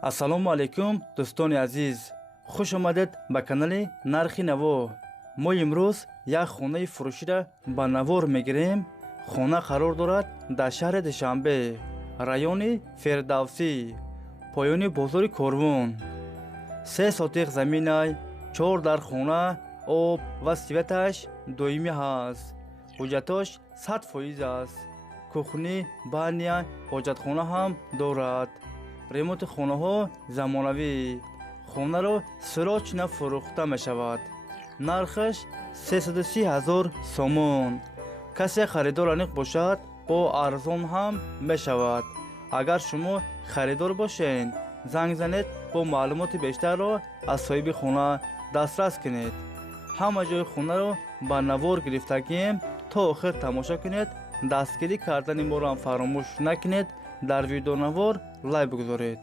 ассалому алайкум дӯстони азиз, хуш омадед ба канали Нархи Наво. мо имрӯз як хонаи фурӯширо ба навор мегирем. хона қарор дорад дар шаҳри Душанбе, райони Фирдавсӣ, поёни бозори Корвон. 3 сотиқ заминай, 4 дар хона, об ва светаш доимӣ ҳаст. ҳуҷҷатош 100% аст. кухни, баня, ҳоҷатхона ҳам дорад. ремонти хонаҳо замонавӣ. хонаро сирочина фурӯхта мешавад. нархаш 330 000 сомон. касе харидор аниқ бошад, бо арзон ҳам мешавад. агар шумо харидор бошед, занг занед, бо маълумоти бештарро аз соҳиби хона дастрас кунед. ҳама ҷои хонаро ба навор гирифтагием. то охир тамошо кунед. дастгирӣ кардани моро фаромӯш накунед. дар видеонавор лайк бигузоред.